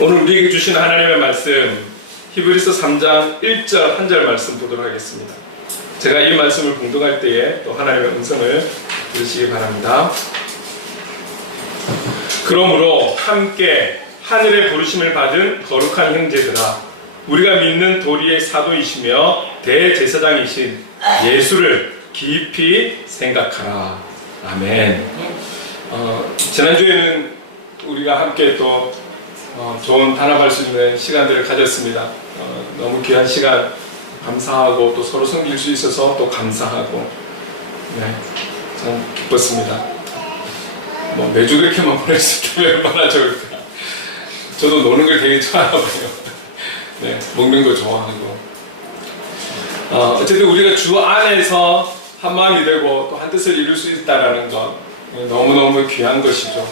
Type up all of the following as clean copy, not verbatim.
오늘 우리에게 주신 하나님의 말씀 히브리서 3장 1절 한 절 말씀 보도록 하겠습니다. 제가 이 말씀을 봉독할 때에 또 하나님의 음성을 들으시기 바랍니다. 그러므로 함께 하늘의 부르심을 받은 거룩한 형제들아, 우리가 믿는 도리의 사도이시며 대제사장이신 예수를 깊이 생각하라. 아멘. 지난주에는 우리가 함께 또 좋은 단합할 수 있는 시간들을 가졌습니다. 너무 귀한 시간 감사하고 또 서로 섬길 수 있어서 또 감사하고 참 기뻤습니다. 매주 그렇게만 보낼 수 있다면 얼마나 좋을까. 저도 노는 걸 되게 좋아하고요. 먹는 거 좋아하고. 어쨌든 우리가 주 안에서 한 마음이 되고 또 한 뜻을 이룰 수 있다는 것 너무너무 귀한 것이죠.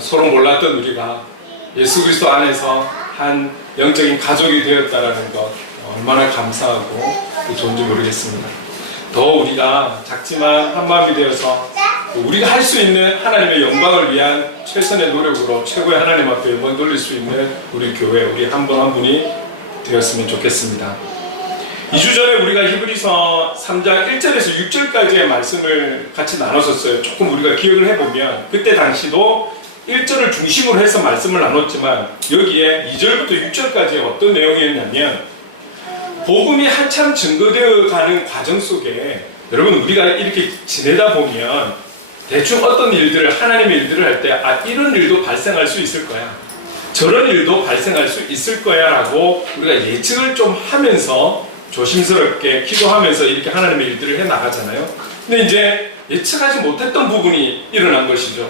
서로 몰랐던 우리가 예수 그리스도 안에서 한 영적인 가족이 되었다는 것 얼마나 감사하고 좋은지 모르겠습니다. 더 우리가 작지만 한 마음이 되어서 우리가 할 수 있는 하나님의 영광을 위한 최선의 노력으로 최고의 하나님 앞에 영광 돌릴 수 있는 우리 교회, 우리 한 분 한 분이 되었으면 좋겠습니다. 2주 전에 우리가 히브리서 3장 1절에서 6절까지의 말씀을 같이 나눴었어요. 조금 우리가 기억을 해보면 그때 당시도 1절을 중심으로 해서 말씀을 나눴지만 여기에 2절부터 6절까지 어떤 내용이었냐면 복음이 한참 증거되어 가는 과정 속에 여러분 우리가 이렇게 지내다 보면 대충 어떤 일들을 하나님의 일들을 할 때 이런 일도 발생할 수 있을 거야, 저런 일도 발생할 수 있을 거야 라고 우리가 예측을 좀 하면서 조심스럽게 기도하면서 이렇게 하나님의 일들을 해 나가잖아요. 근데 이제 예측하지 못했던 부분이 일어난 것이죠.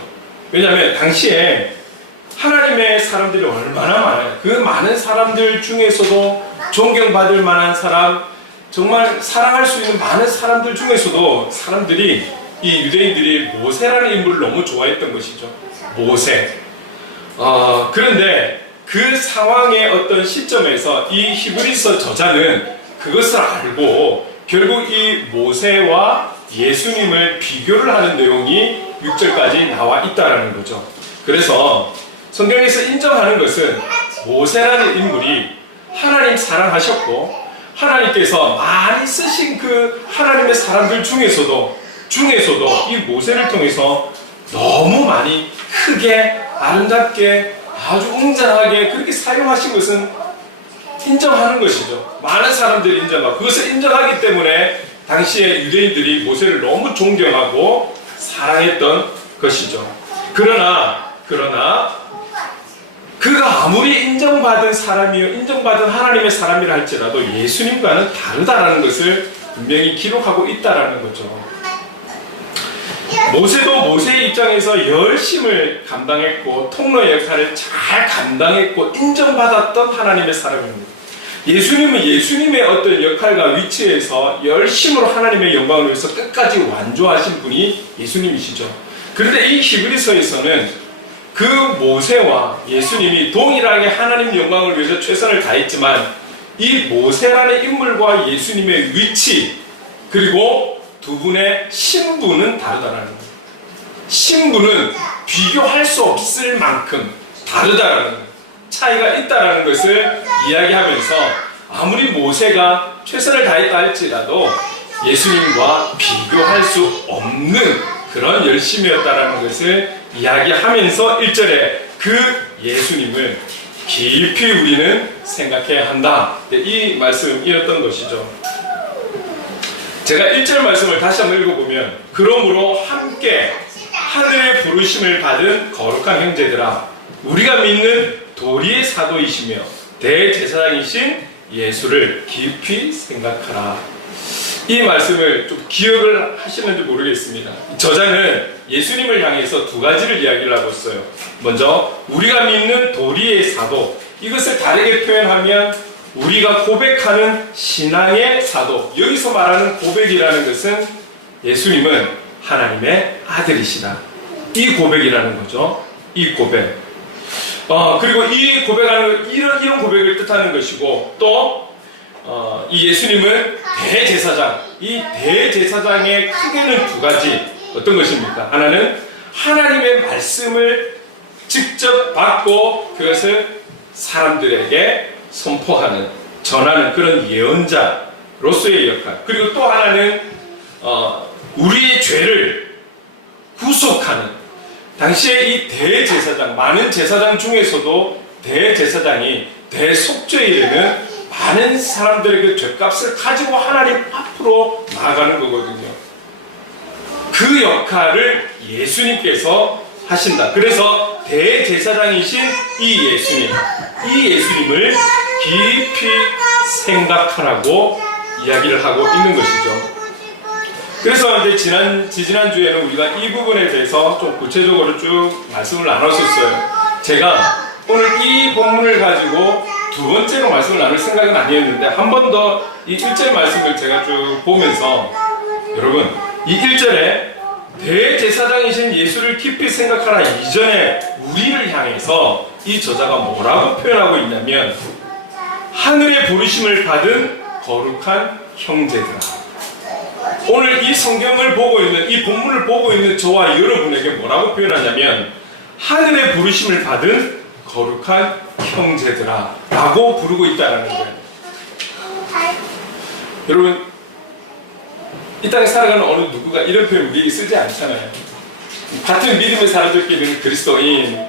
왜냐하면 당시에 하나님의 사람들이 얼마나 많아요. 그 많은 사람들 중에서도 존경받을 만한 사람, 정말 사랑할 수 있는 많은 사람들 중에서도 사람들이 이 유대인들이 모세라는 인물을 너무 좋아했던 것이죠. 모세. 그런데 그 상황의 어떤 시점에서 이 히브리서 저자는 그것을 알고 결국 이 모세와 예수님을 비교를 하는 내용이 6절까지 나와 있다는 거죠. 그래서 성경에서 인정하는 것은 모세라는 인물이 하나님 사랑하셨고 하나님께서 많이 쓰신 그 하나님의 사람들 중에서도 이 모세를 통해서 너무 많이 크게 아름답게 아주 웅장하게 그렇게 사용하신 것은 인정하는 것이죠. 많은 사람들이 인정하고 그것을 인정하기 때문에 당시에 유대인들이 모세를 너무 존경하고 사랑했던 것이죠. 그러나 그가 아무리 인정받은 사람이요 인정받은 하나님의 사람이라 할지라도 예수님과는 다르다라는 것을 분명히 기록하고 있다라는 거죠. 모세도 모세의 입장에서 열심을 감당했고 통로의 역할을 잘 감당했고 인정받았던 하나님의 사람입니다. 예수님은 예수님의 어떤 역할과 위치에서 열심으로 하나님의 영광을 위해서 끝까지 완주하신 분이 예수님이시죠. 그런데 이 히브리서에서는 그 모세와 예수님이 동일하게 하나님 영광을 위해서 최선을 다했지만 이 모세라는 인물과 예수님의 위치 그리고 두 분의 신분은 다르다라는 거예요. 신분은 비교할 수 없을 만큼 다르다라는 거예요. 차이가 있다라는 것을 이야기하면서 아무리 모세가 최선을 다했다 할지라도 예수님과 비교할 수 없는 그런 열심이었다라는 것을 이야기하면서 1절에 그 예수님을 깊이 우리는 생각해야 한다. 이 말씀이었던 것이죠. 제가 1절 말씀을 다시 한번 읽어보면 그러므로 함께 하늘의 부르심을 받은 거룩한 형제들아, 우리가 믿는 도리의 사도이시며 대제사장이신 예수를 깊이 생각하라. 이 말씀을 좀 기억을 하시는지 모르겠습니다. 저자는 예수님을 향해서 두 가지를 이야기를 하고 있어요. 먼저 우리가 믿는 도리의 사도, 이것을 다르게 표현하면 우리가 고백하는 신앙의 사도. 여기서 말하는 고백이라는 것은 예수님은 하나님의 아들이시다, 이 고백이라는 거죠. 이 고백. 그리고 이 고백하는 이런 고백을 뜻하는 것이고 또 이 예수님은 대제사장. 이 대제사장의 크게는 두 가지. 어떤 것입니까? 하나는 하나님의 말씀을 직접 받고 그것을 사람들에게 선포하는, 전하는 그런 예언자로서의 역할. 그리고 또 하나는 우리의 죄를 구속하는, 당시에 이 대제사장, 많은 제사장 중에서도 대제사장이 대속죄에 이르는 많은 사람들의 그 죄값을 가지고 하나님 앞으로 나아가는 거거든요. 그 역할을 예수님께서 하신다. 그래서 대제사장이신 이 예수님을 깊이 생각하라고 이야기를 하고 있는 것이죠. 그래서 이제 지난주에는 우리가 이 부분에 대해서 좀 구체적으로 쭉 말씀을 나눴었어요. 제가 오늘 이 본문을 가지고 두 번째로 말씀을 나눌 생각은 아니었는데, 한 번 더 이 1절 말씀을 제가 쭉 보면서, 여러분, 이 1절에 대제사장이신 예수를 깊이 생각하라 이전에 우리를 향해서 이 저자가 뭐라고 표현하고 있냐면, 하늘의 부르심을 받은 거룩한 형제들아. 오늘 이 성경을 보고 있는, 이 본문을 보고 있는 저와 여러분에게 뭐라고 표현하냐면, 하늘의 부르심을 받은 거룩한 형제들아 라고 부르고 있다는 거예요. 여러분, 이 땅에 살아가는 어느 누구가 이런 표현 우리에게 쓰지 않잖아요. 같은 믿음의 사람들끼리는 그리스도인,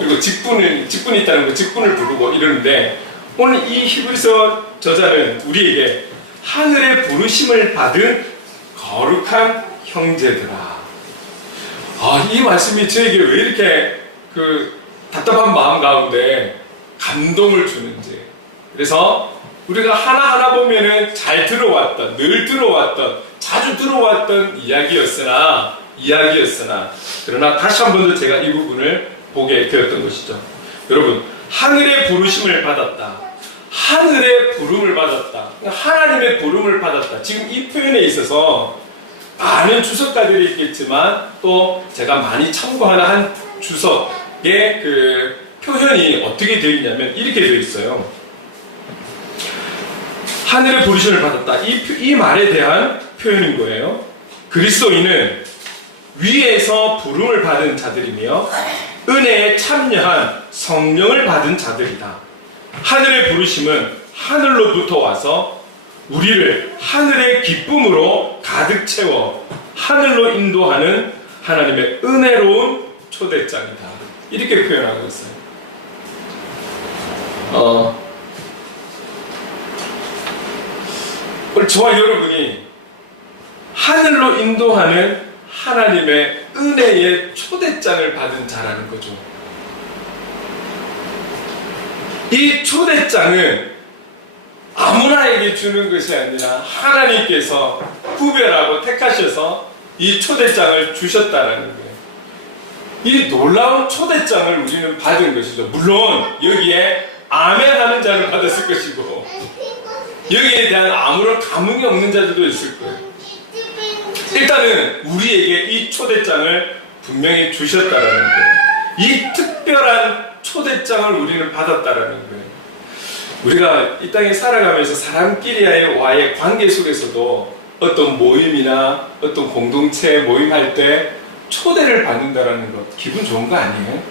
그리고 직분이 있다는 거, 직분을 부르고 이러는데, 오늘 이 히브리서 저자는 우리에게 하늘의 부르심을 받은 거룩한 형제들아. 이 말씀이 저에게 왜 이렇게 답답한 마음 가운데 감동을 주는지. 그래서 우리가 하나하나 보면은 잘 들어왔던, 늘 들어왔던, 자주 들어왔던 이야기였으나, 그러나 다시 한 번 더 제가 이 부분을 보게 되었던 것이죠. 여러분, 하늘의 부르심을 받았다. 하늘의 부름을 받았다. 하나님의 부름을 받았다. 지금 이 표현에 있어서 많은 주석가들이 있겠지만, 또 제가 많이 참고하는 한 주석의 그 표현이 어떻게 되어 있냐면 이렇게 되어 있어요. 하늘의 부르심을 받았다. 이 말에 대한 표현인 거예요. 그리스도인은 위에서 부름을 받은 자들이며 은혜에 참여한 성령을 받은 자들이다. 하늘의 부르심은 하늘로부터 와서 우리를 하늘의 기쁨으로 가득 채워 하늘로 인도하는 하나님의 은혜로운 초대장이다. 이렇게 표현하고 있어요. 우리 저와 여러분이 하늘로 인도하는 하나님의 은혜의 초대장을 받은 자라는 거죠. 이 초대장은 아무나에게 주는 것이 아니라 하나님께서 구별하고 택하셔서 이 초대장을 주셨다는 거예요. 이 놀라운 초대장을 우리는 받은 것이죠. 물론 여기에 아멘하는 자는 받았을 것이고, 여기에 대한 아무런 감흥이 없는 자들도 있을 거예요. 일단은 우리에게 이 초대장을 분명히 주셨다라는 거예요. 이 특별한 초대장을 우리는 받았다라는 거예요. 우리가 이 땅에 살아가면서 사람끼리와의 관계 속에서도 어떤 모임이나 어떤 공동체 모임할 때 초대를 받는다라는 것, 기분 좋은 거 아니에요?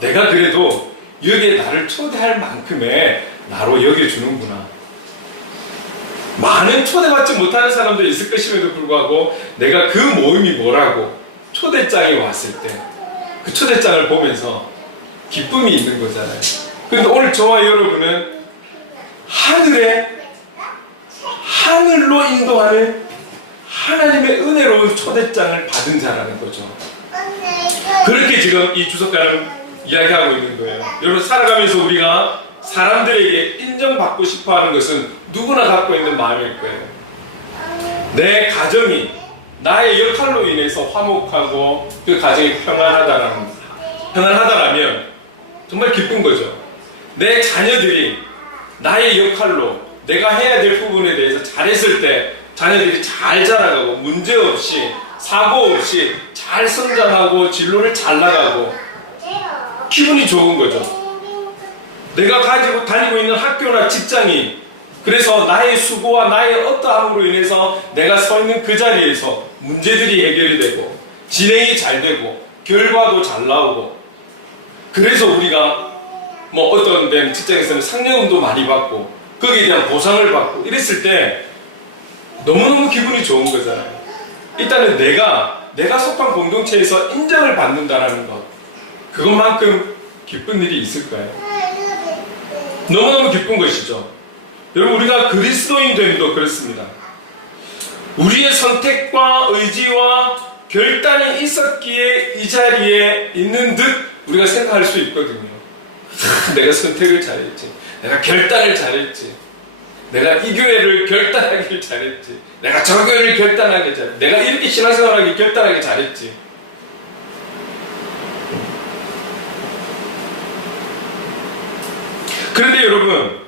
내가 그래도 여기에 나를 초대할 만큼의 나로 여겨주는구나. 많은 초대받지 못하는 사람도 있을 것임에도 불구하고 내가 그 모임이 뭐라고 초대장이 왔을 때 그 초대장을 보면서 기쁨이 있는 거잖아요. 그런데 오늘 저와 여러분은 하늘로 인도하는 하나님의 은혜로운 초대장을 받은 자라는 거죠. 그렇게 지금 이 주석가는 이야기하고 있는 거예요. 여러분, 살아가면서 우리가 사람들에게 인정받고 싶어하는 것은 누구나 갖고 있는 마음일 거예요. 내 가정이 나의 역할로 인해서 화목하고 그 가정이 평안하다라면 정말 기쁜 거죠. 내 자녀들이 나의 역할로 내가 해야 될 부분에 대해서 잘했을 때 자녀들이 잘 자라가고 문제없이 사고 없이 잘 성장하고 진로를 잘 나가고 기분이 좋은 거죠. 내가 가지고 다니고 있는 학교나 직장이 그래서 나의 수고와 나의 어떠함으로 인해서 내가 서 있는 그 자리에서 문제들이 해결이 되고 진행이 잘 되고 결과도 잘 나오고, 그래서 우리가 뭐 어떤 데는 직장에서는 상여금도 많이 받고 거기에 대한 보상을 받고 이랬을 때 너무너무 기분이 좋은 거잖아요. 일단은 내가 속한 공동체에서 인정을 받는다는 것, 그것만큼 기쁜 일이 있을까요? 너무너무 기쁜 것이죠. 여러분, 우리가 그리스도인 됨도 그렇습니다. 우리의 선택과 의지와 결단이 있었기에 이 자리에 있는 듯 우리가 생각할 수 있거든요. 내가 선택을 잘했지, 내가 결단을 잘했지, 내가 이 교회를 결단하길 잘했지, 내가 저 교회를 결단하길 잘했지, 내가 이렇게 신앙생활하기 결단하기 잘했지. 그런데 여러분,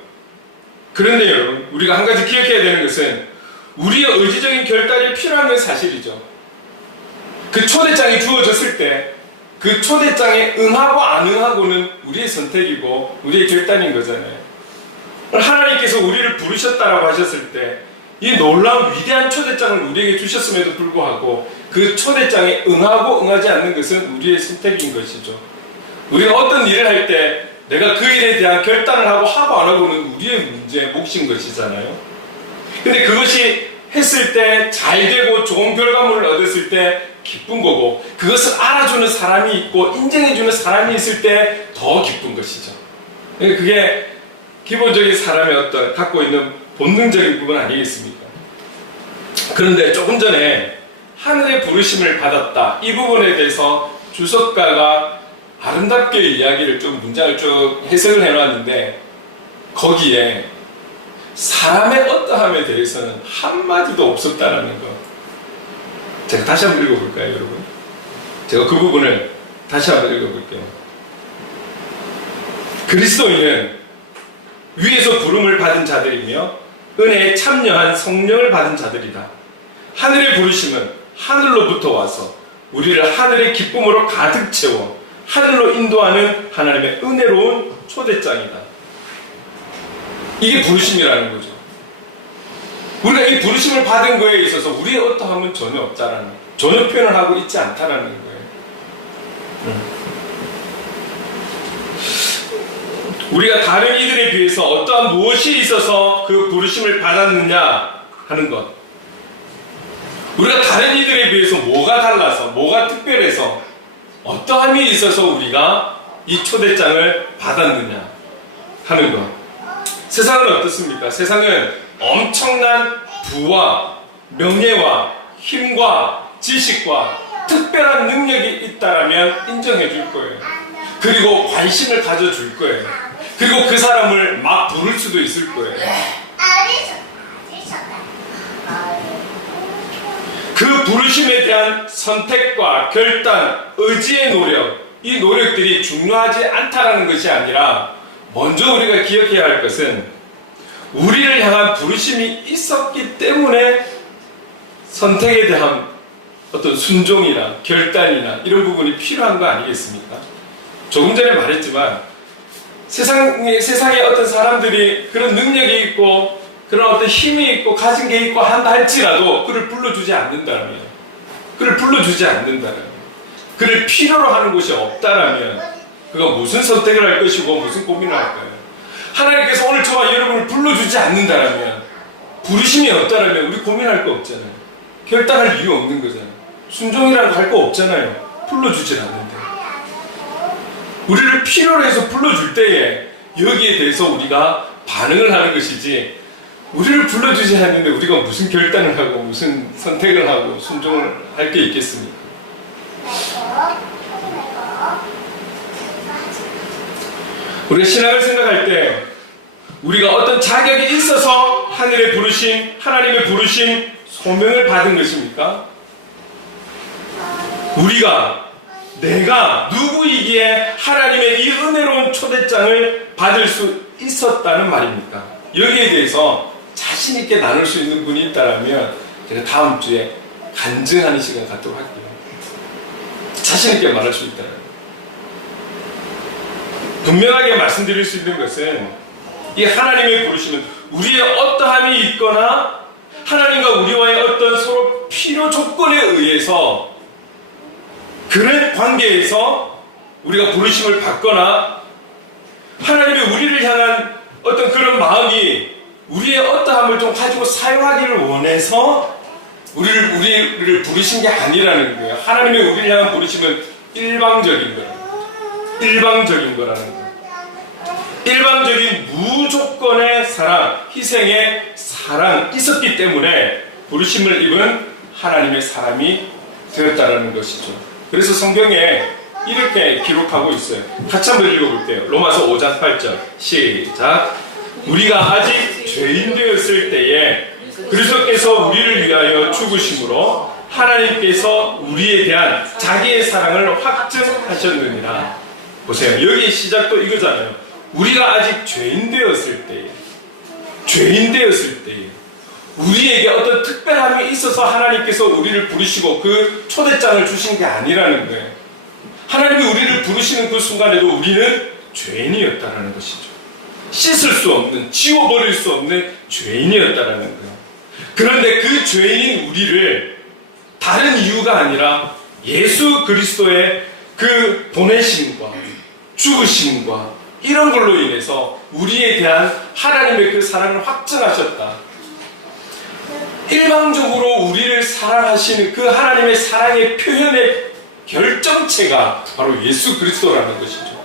우리가 한 가지 기억해야 되는 것은 우리의 의지적인 결단이 필요한 건 사실이죠. 그 초대장이 주어졌을 때 그 초대장에 응하고 안 응하고는 우리의 선택이고 우리의 결단인 거잖아요. 하나님께서 우리를 부르셨다라고 하셨을 때 이 놀라운 위대한 초대장을 우리에게 주셨음에도 불구하고 그 초대장에 응하고 응하지 않는 것은 우리의 선택인 것이죠. 우리가 어떤 일을 할 때 내가 그 일에 대한 결단을 하고 안 하고는 우리의 문제, 몫인 것이잖아요. 근데 그것이 했을 때 잘 되고 좋은 결과물을 얻었을 때 기쁜 거고, 그것을 알아주는 사람이 있고 인정해주는 사람이 있을 때 더 기쁜 것이죠. 그게 기본적인 사람의 어떤 갖고 있는 본능적인 부분 아니겠습니까? 그런데 조금 전에 하늘의 부르심을 받았다, 이 부분에 대해서 주석가가 아름답게 이야기를 좀 문장을 쭉 해석을 해놨는데, 거기에 사람의 어떠함에 대해서는 한마디도 없었다라는 거. 제가 다시 한번 읽어볼까요, 여러분? 제가 그 부분을 다시 한번 읽어볼게요. 그리스도인은 위에서 부름을 받은 자들이며 은혜에 참여한 성령을 받은 자들이다. 하늘의 부르심은 하늘로부터 와서 우리를 하늘의 기쁨으로 가득 채워 하늘로 인도하는 하나님의 은혜로운 초대장이다. 이게 부르심이라는 거죠. 우리가 이 부르심을 받은 거에 있어서 우리의 어떠함은 전혀 없다라는 거예요. 전혀 표현을 하고 있지 않다라는 거예요. 우리가 다른 이들에 비해서 어떠한 무엇이 있어서 그 부르심을 받았느냐 하는 것, 우리가 다른 이들에 비해서 뭐가 달라서, 뭐가 특별해서, 어떠함이 있어서 우리가 이 초대장을 받았느냐 하는 것. 세상은 어떻습니까? 세상은 엄청난 부와 명예와 힘과 지식과 특별한 능력이 있다라면 인정해 줄 거예요. 그리고 관심을 가져줄 거예요. 그리고 그 사람을 막 부를 수도 있을 거예요. 그 부르심에 대한 선택과 결단, 의지의 노력, 이 노력들이 중요하지 않다라는 것이 아니라, 먼저 우리가 기억해야 할 것은 우리를 향한 부르심이 있었기 때문에 선택에 대한 어떤 순종이나 결단이나 이런 부분이 필요한 거 아니겠습니까? 조금 전에 말했지만 세상에 어떤 사람들이 그런 능력이 있고 그런 어떤 힘이 있고 가진 게 있고 한다 할지라도 그를 불러주지 않는다면, 그를 필요로 하는 곳이 없다라면 그가 무슨 선택을 할 것이고 무슨 고민을 할까요? 하나님께서 오늘 저와 여러분을 불러주지 않는다라면, 부르심이 없다라면 우리 고민할 거 없잖아요. 결단할 이유 없는 거잖아요. 순종이라는 거 할 거 없잖아요. 불러주질 않는데. 우리를 필요로 해서 불러줄 때에 여기에 대해서 우리가 반응을 하는 것이지, 우리를 불러주지 않는데 우리가 무슨 결단을 하고 무슨 선택을 하고 순종을 할 게 있겠습니까? 우리가 신앙을 생각할 때 우리가 어떤 자격이 있어서 하늘의 부르심, 하나님의 부르심, 소명을 받은 것입니까? 내가 누구이기에 하나님의 이 은혜로운 초대장을 받을 수 있었다는 말입니까? 여기에 대해서 자신 있게 나눌 수 있는 분이 있다면 제가 다음 주에 간증하는 시간 갖도록 할게요. 자신 있게 말할 수 있다면. 분명하게 말씀드릴 수 있는 것은, 이 하나님의 부르심은 우리의 어떠함이 있거나 하나님과 우리와의 어떤 서로 필요 조건에 의해서, 그런 관계에서 우리가 부르심을 받거나 하나님의 우리를 향한 어떤 그런 마음이 우리의 어떠함을 좀 가지고 사용하기를 원해서 우리를 부르신 게 아니라는 거예요. 하나님의 우리를 향한 부르심은 일방적인 거예요. 일방적인 거라는 거예요. 일방적인 무조건의 사랑, 희생의 사랑 있었기 때문에 부르심을 입은 하나님의 사람이 되었다는 것이죠. 그래서 성경에 이렇게 기록하고 있어요. 같이 한번 읽어볼게요. 로마서 5장 8절 시작. 우리가 아직 죄인 되었을 때에 그리스도께서 우리를 위하여 죽으심으로 하나님께서 우리에 대한 자기의 사랑을 확증하셨느니라. 보세요. 여기 시작도 이거잖아요. 우리가 아직 죄인 되었을 때에 우리에게 어떤 특별함이 있어서 하나님께서 우리를 부르시고 그 초대장을 주신 게 아니라는 거예요. 하나님이 우리를 부르시는 그 순간에도 우리는 죄인이었다라는 것이죠. 씻을 수 없는, 지워버릴 수 없는 죄인이었다라는 거예요. 그런데 그 죄인인 우리를 다른 이유가 아니라 예수 그리스도의 그 보내심과 죽으심과 이런 걸로 인해서 우리에 대한 하나님의 그 사랑을 확증하셨다. 일방적으로 우리를 사랑하시는 그 하나님의 사랑의 표현의 결정체가 바로 예수 그리스도라는 것이죠.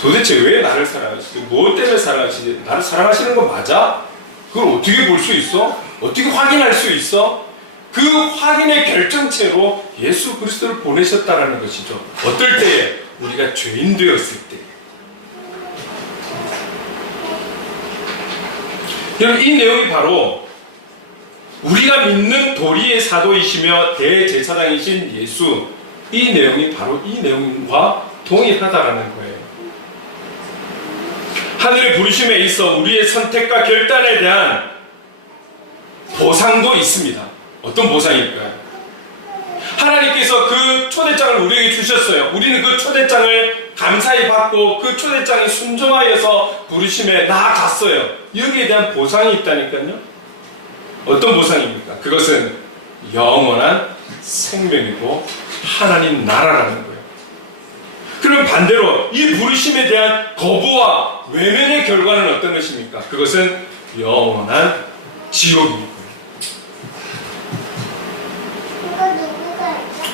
도대체 왜 나를 사랑하시지? 뭐 때문에 사랑하시지? 나를 사랑하시는 거 맞아? 그걸 어떻게 볼 수 있어? 어떻게 확인할 수 있어? 그 확인의 결정체로 예수 그리스도를 보내셨다라는 것이죠. 어떨 때에? 우리가 죄인 되었을 때. 여러분, 이 내용이 바로 우리가 믿는 도리의 사도이시며 대제사장이신 예수, 이 내용이 바로 이 내용과 동일하다라는 거예요. 하늘의 부르심에 있어 우리의 선택과 결단에 대한 보상도 있습니다. 어떤 보상일까요? 하나님께서 그 초대장을 우리에게 주셨어요. 우리는 그 초대장을 감사히 받고 그 초대장에 순종하여서 부르심에 나아갔어요. 여기에 대한 보상이 있다니까요. 어떤 보상입니까? 그것은 영원한 생명이고 하나님 나라라는 거예요. 그럼 반대로 이 부르심에 대한 거부와 외면의 결과는 어떤 것입니까? 그것은 영원한 지옥입니다.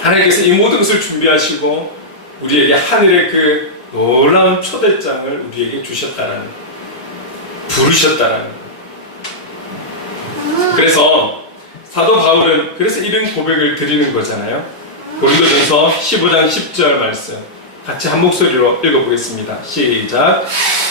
하나님께서 이 모든 것을 준비하시고 우리에게 하늘의 그 놀라운 초대장을 우리에게 주셨다라는, 부르셨다라는. 그래서 사도 바울은 그래서 이런 고백을 드리는 거잖아요. 고린도전서 15장 10절 말씀 같이 한 목소리로 읽어보겠습니다. 시작.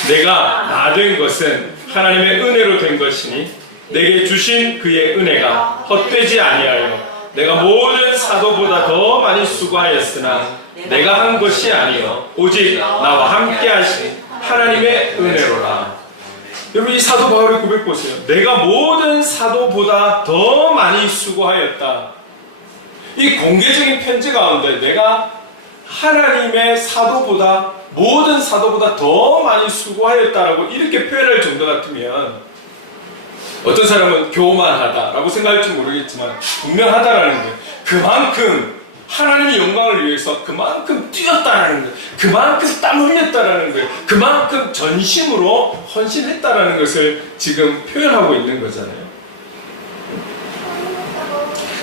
내가 나 된 것은 하나님의 은혜로 된 것이니 내게 주신 그의 은혜가 헛되지 아니하여 내가 모든 사도보다 더 많이 수고하였으나 내가 한 것이 아니요 오직 나와 함께 하신 하나님의 은혜로라. 여러분, 이 사도 바울의 고백 보세요. 내가 모든 사도보다 더 많이 수고하였다. 이 공개적인 편지 가운데 내가 하나님의 사도보다, 모든 사도보다 더 많이 수고하였다라고 이렇게 표현할 정도 같으면 어떤 사람은 교만하다라고 생각할지 모르겠지만 분명하다라는 거예요. 그만큼 하나님의 영광을 위해서 그만큼 뛰었다라는 거예요. 그만큼 땀 흘렸다라는 거예요. 그만큼 전심으로 헌신했다라는 것을 지금 표현하고 있는 거잖아요.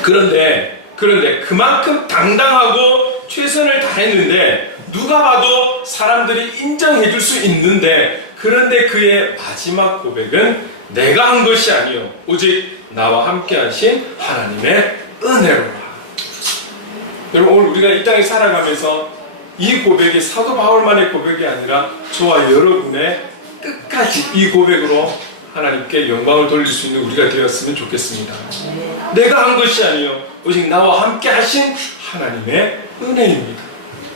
그런데 그만큼 당당하고 최선을 다했는데 누가 봐도 사람들이 인정해 줄 수 있는데, 그런데 그의 마지막 고백은 내가 한 것이 아니요 오직 나와 함께 하신 하나님의 은혜로라. 여러분, 오늘 우리가 이 땅에 살아가면서 이 고백이 사도 바울만의 고백이 아니라 저와 여러분의 끝까지 이 고백으로 하나님께 영광을 돌릴 수 있는 우리가 되었으면 좋겠습니다. 내가 한 것이 아니요 오직 나와 함께 하신 하나님의 은혜입니다.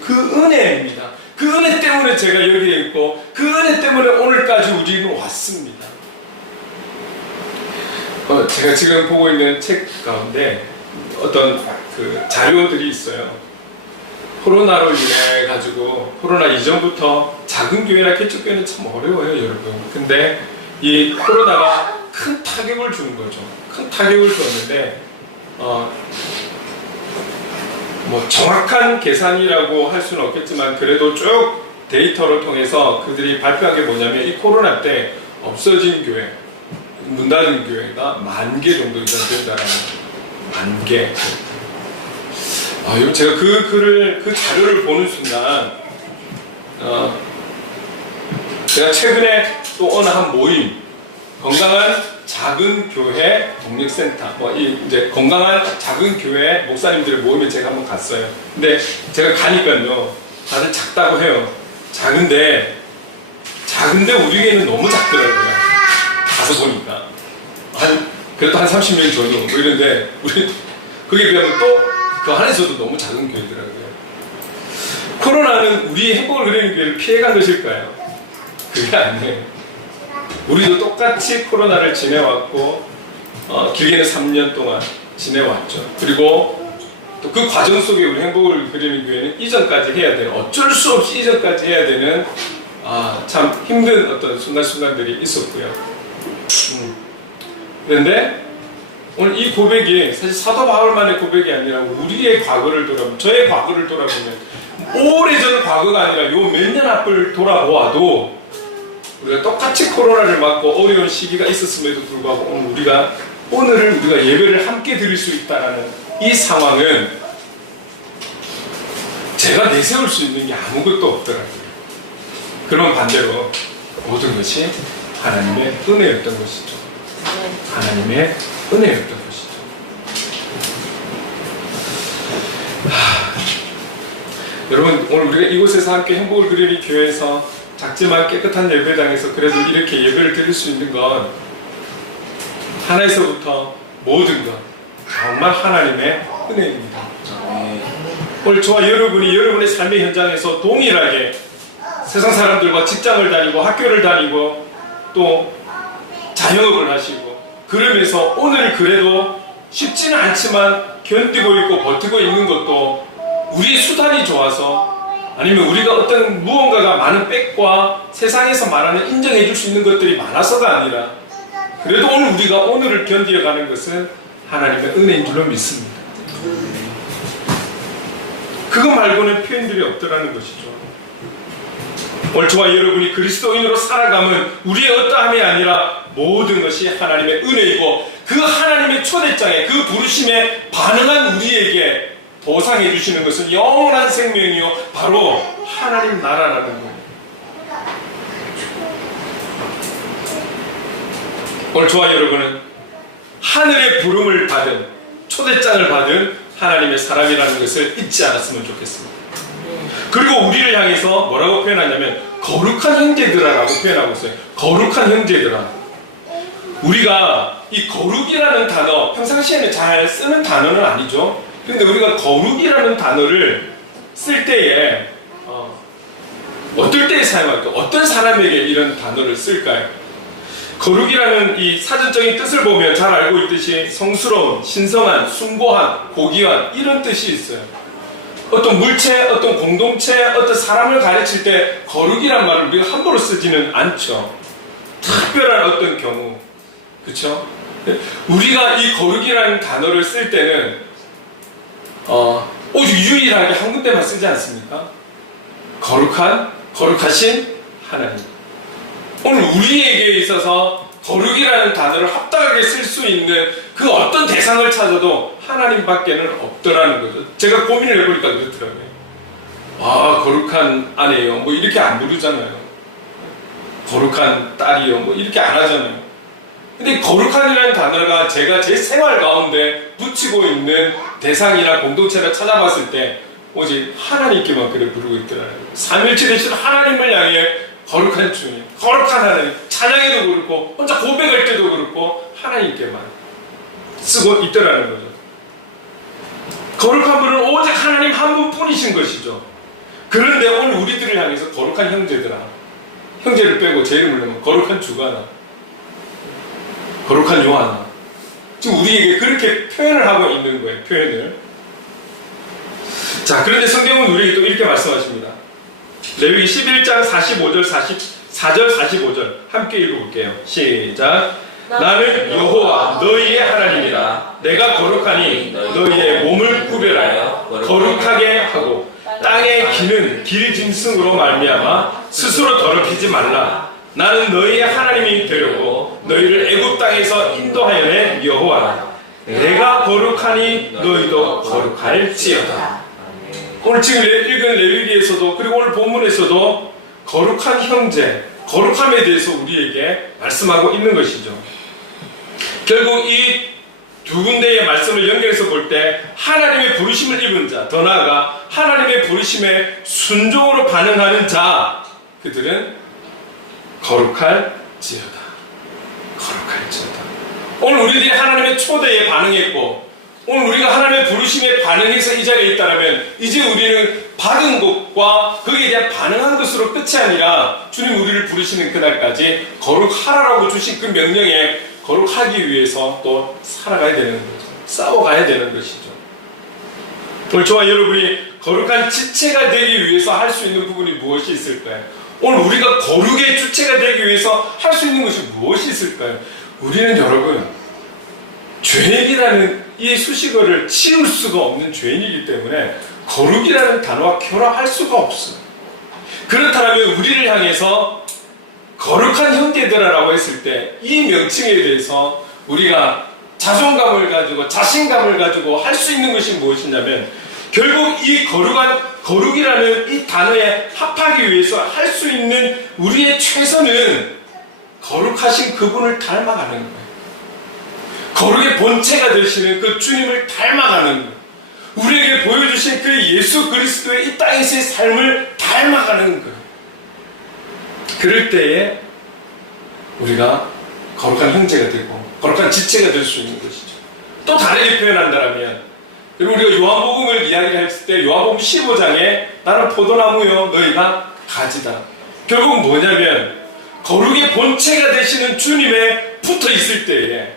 그 은혜입니다. 그 은혜 때문에 제가 여기에 있고 그 은혜 때문에 오늘까지 우리는 왔습니다. 제가 지금 보고 있는 책 가운데 어떤 그 자료들이 있어요. 코로나로 인해 가지고, 코로나 이전부터 작은 교회나 개척교회는 참 어려워요, 여러분. 근데 이 코로나가 큰 타격을 준 거죠. 큰 타격을 줬는데 뭐 정확한 계산이라고 할 수는 없겠지만 그래도 쭉 데이터를 통해서 그들이 발표한 게 뭐냐면 이 코로나 때 없어진 교회, 문 닫은 교회가 10,000개 정도 이상 된다라는 거예요. 10,000개. 제가 그 자료를 보는 순간, 제가 최근에 또 어느 한 모임, 건강한 작은 교회 독립센터, 이제 건강한 작은 교회 목사님들의 모임에 제가 한번 갔어요. 근데 제가 가니까요, 다들 작다고 해요. 작은데 우리에게는 너무 작더라고요. 가서 보니까. 그래도 한 30명 정도, 뭐 이런데, 그게 비하면 또 그 안에서도 너무 작은 교회더라고요. 코로나는 우리의 행복을 그리는 교회를 피해간 것일까요? 그게 아니에요. 우리도 똑같이 코로나를 지내왔고, 길게는 3년 동안 지내왔죠. 그리고 또 그 과정 속에 우리 행복을 그리는 교회는 이전까지 해야 되는, 어쩔 수 없이 이전까지 해야 되는, 참 힘든 어떤 순간순간들이 있었고요. 그런데 오늘 이 고백이 사실 사도 바울만의 고백이 아니라 우리의 과거를 돌아보면, 저의 과거를 돌아보면, 오래전 과거가 아니라 요 몇 년 앞을 돌아보아도 우리가 똑같이 코로나를 맞고 어려운 시기가 있었음에도 불구하고 오늘을 우리가 예배를 함께 드릴 수 있다는 이 상황은 제가 내세울 수 있는 게 아무것도 없더라고요. 그런 반대로 모든 것이 하나님의 은혜였던 것이죠. 하나님의 은혜였던 것이죠. 여러분, 오늘 우리가 이곳에서 함께 행복을 그리는 교회에서 작지만 깨끗한 예배당에서 그래도 이렇게 예배를 드릴 수 있는 건 하나에서부터 모든 것 정말 하나님의 은혜입니다. 오늘 저와 여러분이 여러분의 삶의 현장에서 동일하게 세상 사람들과 직장을 다니고 학교를 다니고 또 자영업을 하시고 그러면서 오늘 그래도 쉽지는 않지만 견디고 있고 버티고 있는 것도 우리의 수단이 좋아서, 아니면 우리가 어떤 무언가가 많은 백과 세상에서 말하는 인정해 줄 수 있는 것들이 많아서가 아니라 그래도 오늘 우리가 오늘을 견디어가는 것은 하나님의 은혜인 줄로 믿습니다. 그거 말고는 표현들이 없더라는 것이죠. 오늘 저와 여러분이 그리스도인으로 살아가면 우리의 어떠함이 아니라 모든 것이 하나님의 은혜이고, 그 하나님의 초대장에, 그 부르심에 반응한 우리에게 보상해 주시는 것은 영원한 생명이요 바로 하나님 나라라는 거예요. 오늘 저와 여러분은 하늘의 부름을 받은, 초대장을 받은 하나님의 사람이라는 것을 잊지 않았으면 좋겠습니다. 그리고 우리를 향해서 뭐라고 표현하냐면 거룩한 형제들아라고 표현하고 있어요. 거룩한 형제들아. 우리가 이 거룩이라는 단어 평상시에는 잘 쓰는 단어는 아니죠. 그런데 우리가 거룩이라는 단어를 쓸 때에 어떨 때에 사용할까? 어떤 사람에게 이런 단어를 쓸까요? 거룩이라는 이 사전적인 뜻을 보면 잘 알고 있듯이 성스러운, 신성한, 숭고한, 고귀한 이런 뜻이 있어요. 어떤 물체, 어떤 공동체, 어떤 사람을 가르칠 때 거룩이란 말을 우리가 함부로 쓰지는 않죠. 특별한 어떤 경우, 그렇죠? 우리가 이 거룩이라는 단어를 쓸 때는 오직 유일하게 한 군데만 쓰지 않습니까? 거룩하신 하나님. 오늘 우리에게 있어서 거룩이라는 단어를 합당하게 쓸 수 있는 그 어떤 대상을 찾아도 하나님밖에는 없더라는 거죠. 제가 고민을 해보니까 그렇더라고요. 거룩한 아내요, 뭐 이렇게 안 부르잖아요. 거룩한 딸이요, 뭐 이렇게 안 하잖아요. 근데 거룩한이라는 단어가 제가 제 생활 가운데 붙이고 있는 대상이나 공동체를 찾아봤을 때 오직 하나님께만 그래 부르고 있더라고요. 삼일째 되신 하나님을 향해 거룩한 주님, 거룩한 하나님, 찬양에도 그렇고 혼자 고백할 때도 그렇고 하나님께만 쓰고 있더라는 거죠. 거룩한 분은 오직 하나님 한 분뿐이신 것이죠. 그런데 오늘 우리들을 향해서 거룩한 형제들아, 형제를 빼고 제 이름을 내면 거룩한 주가나, 거룩한 요하나, 지금 우리에게 그렇게 표현을 하고 있는 거예요. 표현을. 자, 그런데 성경은 우리에게 또 이렇게 말씀하십니다. 레위기 11장 45절 44절 45절 함께 읽어볼게요. 시작. 나는 여호와 너희의 하나님이라. 내가 거룩하니 너희의 몸을 구별하여 거룩하게 하고 땅의 기는 길 짐승으로 말미암아 스스로 더럽히지 말라. 나는 너희의 하나님이 되려고 너희를 애굽 땅에서 인도하여 낸 여호와라. 내가 거룩하니 너희도 거룩할지어다. 오늘 지금 읽은 레위기에서도 그리고 오늘 본문에서도 거룩한 형제, 거룩함에 대해서 우리에게 말씀하고 있는 것이죠. 결국 이 두 군데의 말씀을 연결해서 볼 때 하나님의 부르심을 입은 자, 더 나아가 하나님의 부르심에 순종으로 반응하는 자, 그들은 거룩할지어다. 거룩할지어다. 오늘 우리들이 하나님의 초대에 반응했고 오늘 우리가 하나님의 부르심에 반응해서 이 자리에 있다면 이제 우리는 받은 것과 거기에 대한 반응한 것으로 끝이 아니라 주님 우리를 부르시는 그날까지 거룩하라고 주신 그 명령에 거룩하기 위해서 또 살아가야 되는 거죠. 싸워가야 되는 것이죠. 오늘 저와 여러분이 거룩한 지체가 되기 위해서 할 수 있는 부분이 무엇이 있을까요? 오늘 우리가 거룩의 주체가 되기 위해서 할 수 있는 것이 무엇이 있을까요? 우리는 여러분 죄인이라는 이 수식어를 치울 수가 없는 죄인이기 때문에 거룩이라는 단어와 결합할 수가 없어요. 그렇다면 우리를 향해서 거룩한 형제들아라고 했을 때 이 명칭에 대해서 우리가 자존감을 가지고 자신감을 가지고 할 수 있는 것이 무엇이냐면 결국 이 거룩이라는 이 단어에 합하기 위해서 할 수 있는 우리의 최선은 거룩하신 그분을 닮아가는 거예요. 거룩의 본체가 되시는 그 주님을 닮아가는 거예요. 우리에게 보여주신 그 예수 그리스도의 이 땅에서의 삶을 닮아가는 거예요. 그럴 때에 우리가 거룩한 형제가 되고 거룩한 지체가 될 수 있는 것이죠. 또 다르게 표현한다면 그리고 우리가 요한복음을 이야기했을 때 요한복음 15장에 나는 포도나무요 너희가 가지다. 결국 뭐냐면 거룩의 본체가 되시는 주님에 붙어 있을 때에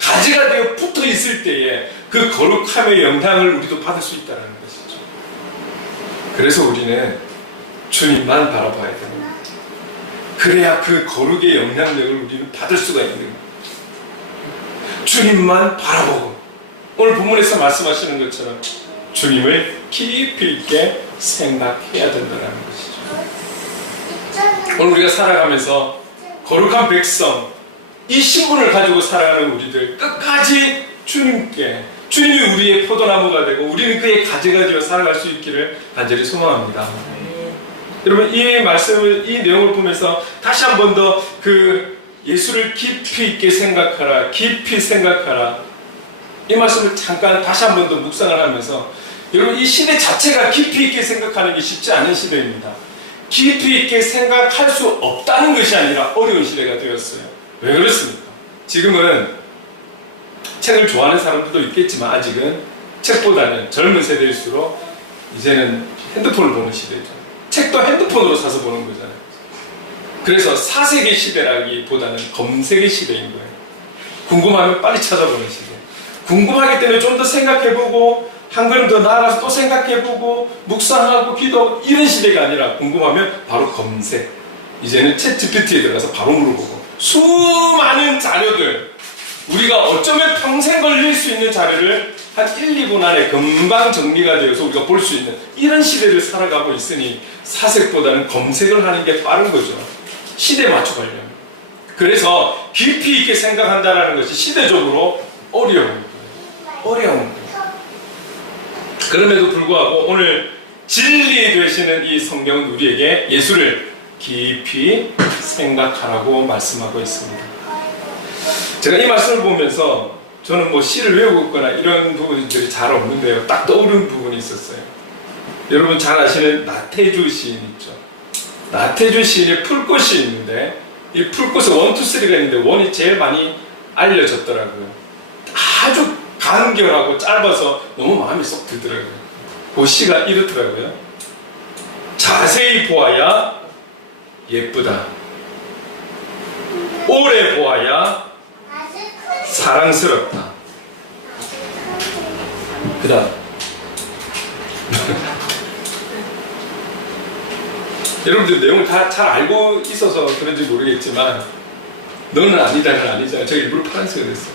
가지가 되어 붙어 있을 때에 그 거룩함의 영향을 우리도 받을 수 있다는 것이죠. 그래서 우리는 주님만 바라봐야 됩니다. 그래야 그 거룩의 영향력을 우리는 받을 수가 있는 거예요. 주님만 바라보고 오늘 본문에서 말씀하시는 것처럼 주님을 깊이 있게 생각해야 된다는 것이죠. 오늘 우리가 살아가면서 거룩한 백성 이 신분을 가지고 살아가는 우리들 끝까지 주님이 우리의 포도나무가 되고 우리는 그의 가지가 되어 살아갈 수 있기를 간절히 소망합니다. 여러분 이 말씀을 이 내용을 보면서 다시 한 번 더 그 예수를 깊이 있게 생각하라 깊이 생각하라 이 말씀을 잠깐 다시 한 번 더 묵상을 하면서 여러분 이 시대 자체가 깊이 있게 생각하는 게 쉽지 않은 시대입니다. 깊이 있게 생각할 수 없다는 것이 아니라 어려운 시대가 되었어요. 왜 그렇습니까? 지금은 책을 좋아하는 사람들도 있겠지만 아직은 책보다는 젊은 세대일수록 이제는 핸드폰을 보는 시대죠. 책도 핸드폰으로 사서 보는 거잖아요. 그래서 사색의 시대라기보다는 검색의 시대인 거예요. 궁금하면 빨리 찾아보는 시대. 궁금하기 때문에 좀 더 생각해보고 한 걸음 더 나아가서 또 생각해보고 묵상하고 기도 이런 시대가 아니라 궁금하면 바로 검색. 이제는 챗 GPT에 들어가서 바로 물어보고 수많은 자료들 우리가 어쩌면 평생 걸릴 수 있는 자료를 한 1, 2분 안에 금방 정리가 되어서 우리가 볼 수 있는 이런 시대를 살아가고 있으니 사색보다는 검색을 하는 게 빠른 거죠. 시대에 맞춰가려면. 그래서 깊이 있게 생각한다는 것이 시대적으로 어려운 거예요. 어려운 거예요. 그럼에도 불구하고 오늘 진리 되시는 이 성경은 우리에게 예수를 깊이 생각하라고 말씀하고 있습니다. 제가 이 말씀을 보면서 저는 뭐 시를 외우고 있거나 이런 부분들이 잘 없는데요. 딱 떠오르는 부분이 있었어요. 여러분 잘 아시는 나태주 시인 있죠. 나태주 시인의 풀꽃이 있는데 이 풀꽃에 1, 2, 3가 있는데 1이 제일 많이 알려졌더라고요. 아주 간결하고 짧아서 너무 마음이 쏙 들더라고요. 그 시가 이렇더라고요. 자세히 보아야 예쁘다. 오래 보아야 사랑스럽다. 그 다음 여러분들 내용을 다 잘 알고 있어서 그런지 모르겠지만 너는 아니다는 아니잖아. 제가 일부러 파란색을 했어.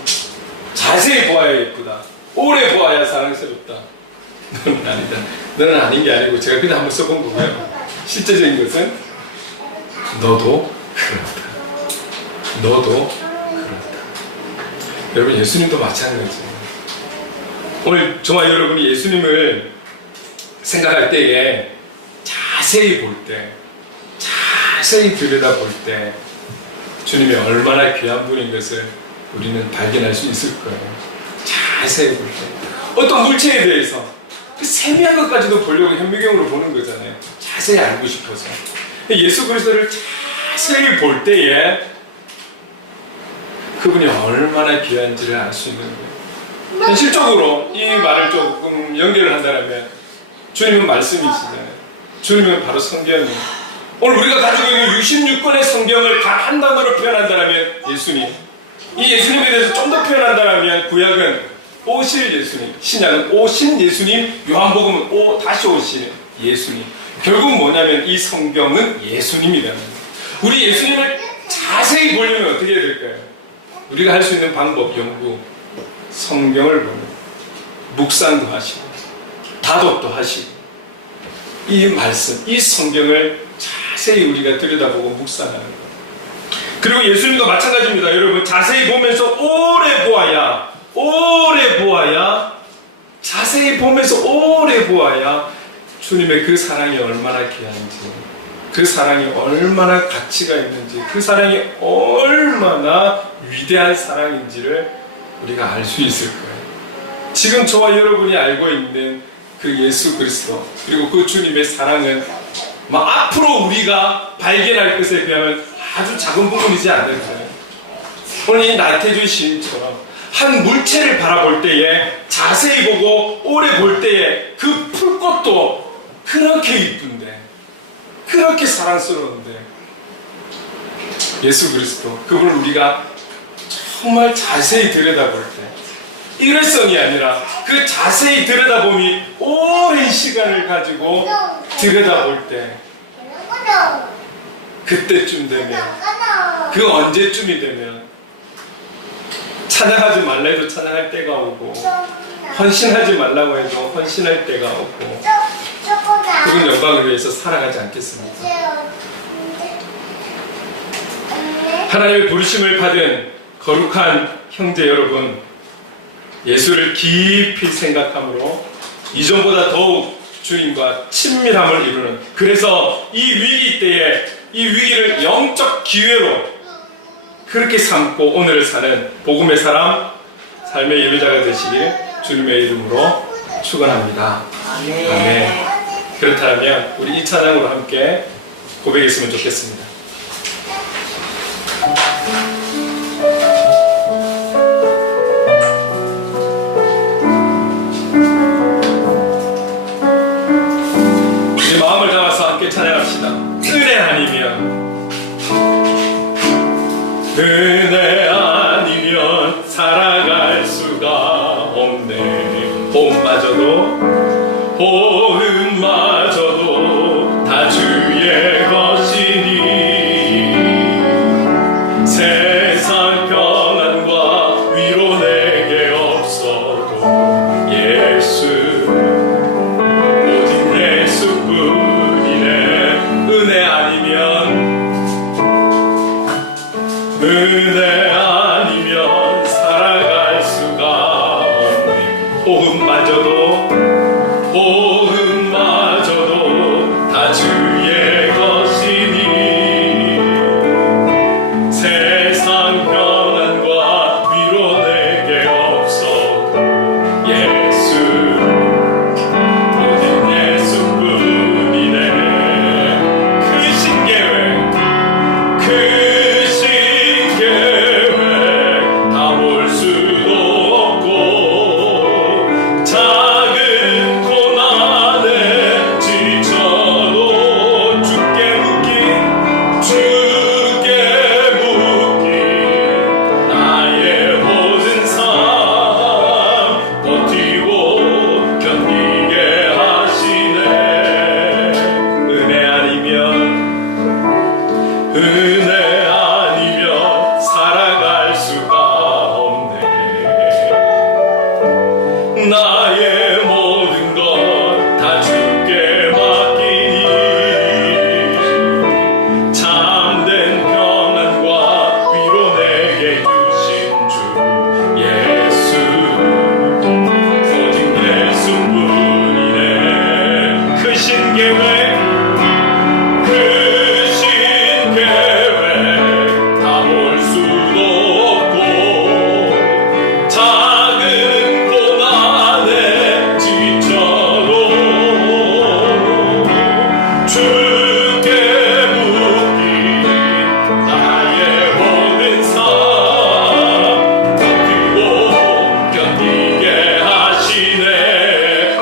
자세히 보아야 예쁘다. 오래 보아야 사랑스럽다. 너는 아니다. 너는 아닌 게 아니고 제가 그냥 한번 써본 거고요. 실제적인 것은 너도 그렇다. 너도 그렇다. 여러분, 예수님도 마찬가지예요. 오늘 저와 여러분이 예수님을 생각할 때에 자세히 볼 때, 자세히 들여다볼 때 주님이 얼마나 귀한 분인 것을 우리는 발견할 수 있을 거예요. 자세히 볼 때. 어떤 물체에 대해서 그 세미한 것까지도 보려고 현미경으로 보는 거잖아요. 자세히 알고 싶어서. 예수 그리스도를 자세히 볼 때에 그분이 얼마나 귀한지를 알 수 있는 거예요. 현실적으로 이 말을 조금 연결을 한다면 주님은 말씀이시잖아요. 주님은 바로 성경이에요. 오늘 우리가 가지고 있는 66권의 성경을 다 한 단어로 표현한다면 예수님. 이 예수님에 대해서 좀 더 표현한다면 구약은 오실 예수님, 신약은 오신 예수님, 요한복음은 다시 오시는 예수님. 결국 뭐냐면 이 성경은 예수님이라는 거예요. 우리 예수님을 자세히 보려면 어떻게 해야 될까요? 우리가 할 수 있는 방법, 연구, 성경을 보는, 묵상도 하시고 다독도 하시고 이 말씀, 이 성경을 자세히 우리가 들여다보고 묵상하는 거예요. 그리고 예수님도 마찬가지입니다. 여러분, 자세히 보면서 오래 보아야 자세히 보면서 오래 보아야 주님의 그 사랑이 얼마나 귀한지, 그 사랑이 얼마나 가치가 있는지, 그 사랑이 얼마나 위대한 사랑인지를 우리가 알 수 있을 거예요. 지금 저와 여러분이 알고 있는 그 예수 그리스도, 그리고 그 주님의 사랑은 앞으로 우리가 발견할 것에 비하면 아주 작은 부분이지 않을까요? 오늘 이 나태주 시인처럼 한 물체를 바라볼 때에, 자세히 보고 오래 볼 때에 그 풀꽃도 그렇게 이쁜데, 그렇게 사랑스러운데, 예수 그리스도, 그분을 우리가 정말 자세히 들여다볼 때, 일회성이 아니라 그 자세히 들여다보니 오랜 시간을 가지고 들여다볼 때, 그때쯤 되면, 그 언제쯤이 되면 찬양하지 말라 해도 찬양할 때가 오고, 헌신하지 말라고 해도 헌신할 때가 오고, 그분 영광을 위해서 살아가지 않겠습니까? 하나님의 부르심을 받은 거룩한 형제 여러분, 예수를 깊이 생각함으로 이전보다 더욱 주님과 친밀함을 이루는, 그래서 이 위기 때에 이 위기를 영적 기회로 그렇게 삼고 오늘을 사는 복음의 사람, 삶의 예배자가 되시길 주님의 이름으로 축원합니다. 아멘. 그렇다면 우리 이 찬양으로 함께 고백했으면 좋겠습니다. 우리 마음을 담아서 함께 찬양합시다. 은혜 아니면 살아갈 수가 없네. 호흡마저도 다 주의 것이니, 세상 평안과 위로 내게 없어도 예수, 오직 예수뿐이네. 은혜 아니면 살아갈 수가 없네. 호흡마저도 크신 계획 다 볼 수도 없고 작은 고난에 지쳐도 주께 묶인 나의 모든 삶 버티고 견디게 하시네.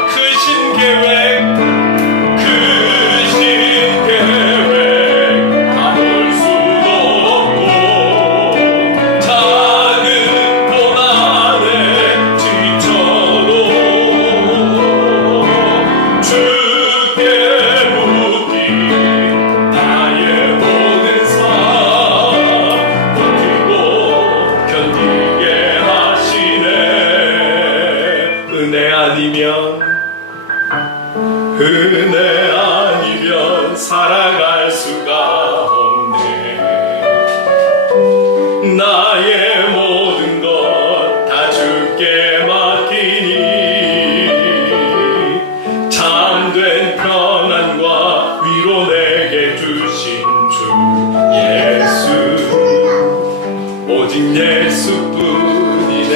크신 계획 다 볼 수도 없고 작은 고난에 지쳐도 주께 묶인 나의 모든 삶 버티고 견디게 하시네. 은혜 아니면 살아갈 수가 없네. 나의 모든 것 다 주께 맡기니 참된 편안과 위로 내게 주신 주 예수, 오직 예수뿐이네.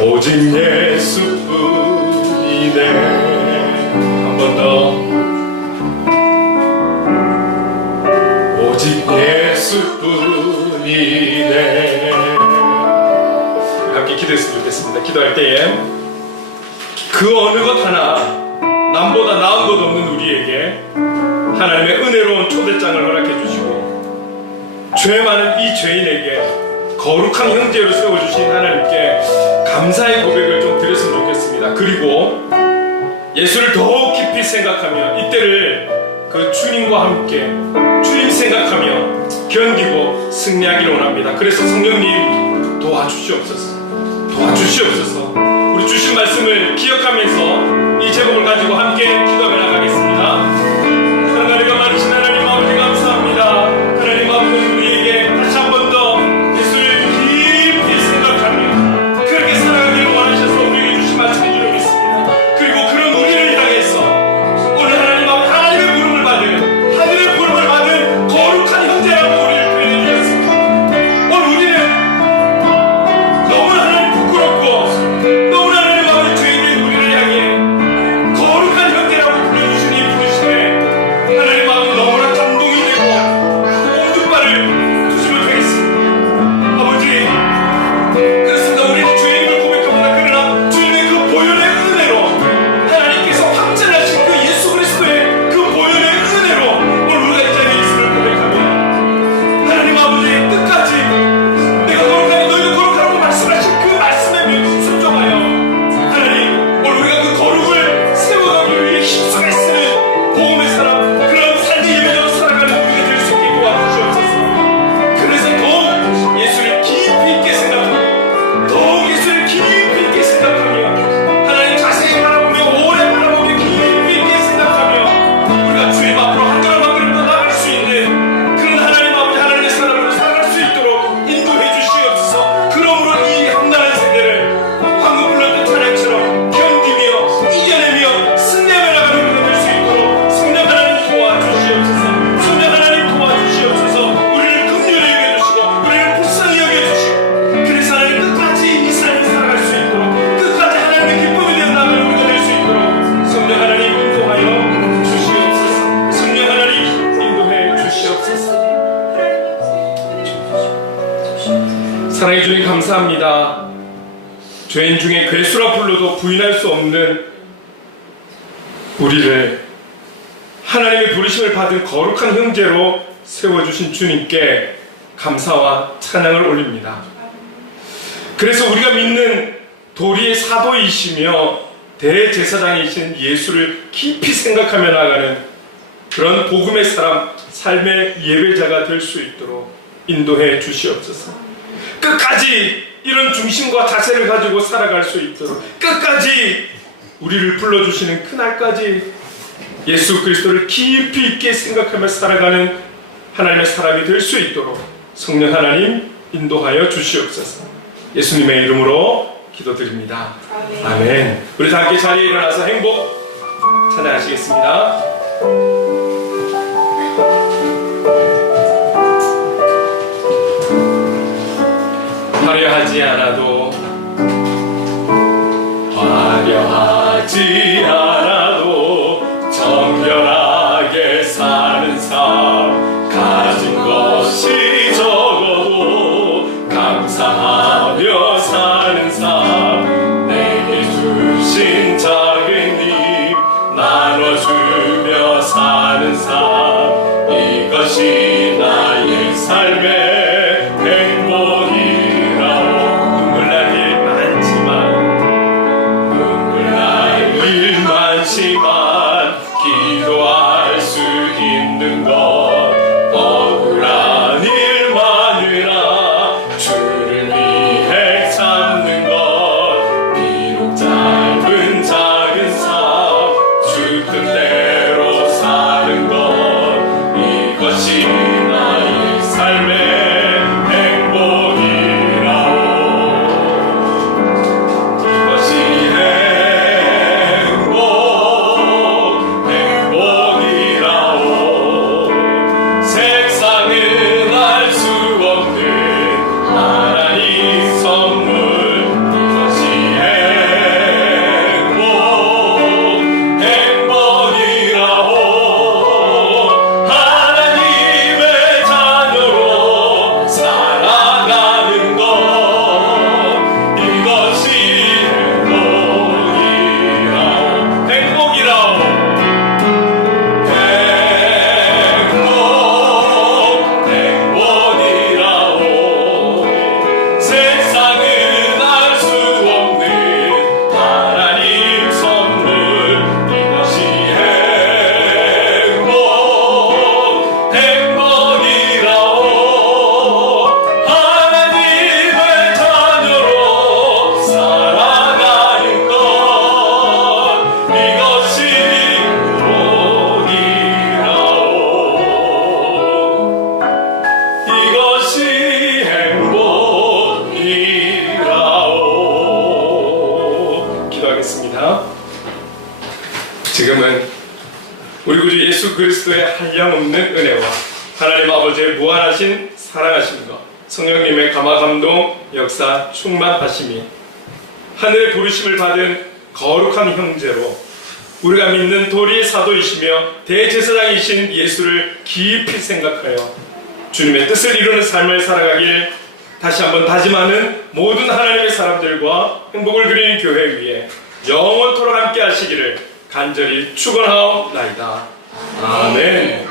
오직 예수뿐이네. 한 번 더. 오직 예수뿐이네. 함께 기도했으면 좋겠습니다. 기도할 때에 그 어느 것 하나 남보다 나은 것 없는 우리에게 하나님의 은혜로운 초대장을 허락해 주시고 죄 많은 이 죄인에게 거룩한 형제로 세워주신 하나님께 감사의 고백을 좀 드렸으면 좋겠습니다. 그리고 예수를 더욱 깊이 생각하며 이때를 그 주님과 함께 주님 생각하며 견디고 승리하기를 원합니다. 그래서 성령님 도와주시옵소서. 우리 주신 말씀을 기억하면서 이 제목을 가지고 함께 기도하며 나가겠습니다. 하나님과 많으신 하나님 아버지 감사합니다. 하나님 아버지 우리에게 다시 한 번 더 예수를 깊이 생각하며 그렇게 살아가기를 원하셔서 우리에게 주신 말씀인 줄 믿습니다. 그리고 그런 우리를 향해서 오늘 하나님 아버지 하나님의 부름을 받은 하늘의 부름을 받은 거룩한 형제라고 우리를 표현해 주셨습니다. 오늘 우리는 너무나 하나님 부끄럽고 너무나 하나님 아버지 죄인된 우리를 향해 거룩한 형제라고 불러주신 이 부르심에 하나님 아버지 너무나 감동이 되고 옹두발을 두시면 되겠습니다. 아버지 그렇습니다. 우리는 죄인 걸 고백합니다. 그러나 주님의 그 보혈의 은혜로 하나님께서 확전하신 그 예수 그리스도의 그 보혈의 은혜로 오늘 우리가 이 자리에 있음을 고백하며 하나님 아버지 끝까지 내가 거룩하니 너희도 거룩하라고 말씀하신 그 말씀에 순종하여 하나님 오늘 우리가 그 거룩을 세워가기 위해 힘쓰게 쓰는 복음의 사람 그런 삶의 예배자로 살아가는 우리가 될 수 있게 도와주시옵소서. 그래서 더욱 예수를 깊이 있게 생각하고 더욱 예수를 깊이 있게 생각하며 하나님 자세히 바라보며 오래 바라보며 깊이 있게 생각하며 우리가 주님 앞으로 한 걸음 한 걸음 더 나아갈 수 있는 그런 하나님 아버지 하나님의 사람으로 살아갈 수 있도록 인도해 주시옵소서. 그러므로 이 험난한 세대를 방금 불렀던 찬양처럼 견디며 이겨내며 승리하며 나가는 우리가 될 수 있도록 성령 하나님 도와주시옵소서. 성령 하나님 도와주시옵소서. 우리를 긍휼히 여겨주시고 우리를 불쌍히 여겨주시고 그래서 하나님 끝까지 이 삶을 살아갈 수 있도록 끝까지 하나님의 기쁨이 되어 나가는 우리가 될 수 있도록 성령 하나님 인도하여 주시옵소서. 성령 하나님 인도해 주시옵소서. 사랑해 주님 감사합니다. 죄인 중에 괴수라 불러도 부인할 수 없는 우리를 하나님의 부르심을 받은 거룩한 형제로 세워주신 주님께 감사와 찬양을 올립니다. 그래서 우리가 믿는 도리의 사도이시며 대제사장이신 예수를 깊이 생각하며 나가는 그런 복음의 사람, 삶의 예배자가 될 수 있도록 인도해 주시옵소서. 끝까지 이런 중심과 자세를 가지고 살아갈 수 있도록 끝까지 우리를 불러주시는 그날까지 예수 그리스도를 깊이 있게 생각하며 살아가는 하나님의 사람이 될 수 있도록 성령 하나님 인도하여 주시옵소서. 예수님의 이름으로 기도드립니다. 아멘. 우리 다 함께 자리에 일어나서 행복 찬양하시겠습니다. 화려하지 않아도 정결하게 사는 삶, 가진 것이 적어도 감사하며 사는 삶, 내게 주신 작은 힘 나눠주며 사는 삶, 이것이 나의 삶의 행복이라오. 하지만 기도할 수 있는 것 억울한 일만이라 주를 위해 참는 것, 비록 짧은 작은 삶 주 뜻대로 사는 것, 이것이 나의 삶의 행복이라오. 이것이 지금은 우리 구주 예수 그리스도의 한량없는 은혜와 하나님 아버지의 무한하신 사랑하심과 성령님의 감화감동 역사 충만하심이 하늘의 부르심을 받은 거룩한 형제로 우리가 믿는 도리의 사도이시며 대제사장이신 예수를 깊이 생각하여 주님의 뜻을 이루는 삶을 살아가길 다시 한번 다짐하는 모든 하나님의 사람들과 행복을 누리는 교회 위에 영원토록 함께 하시기를 간절히 축원하옵나이다. 아멘.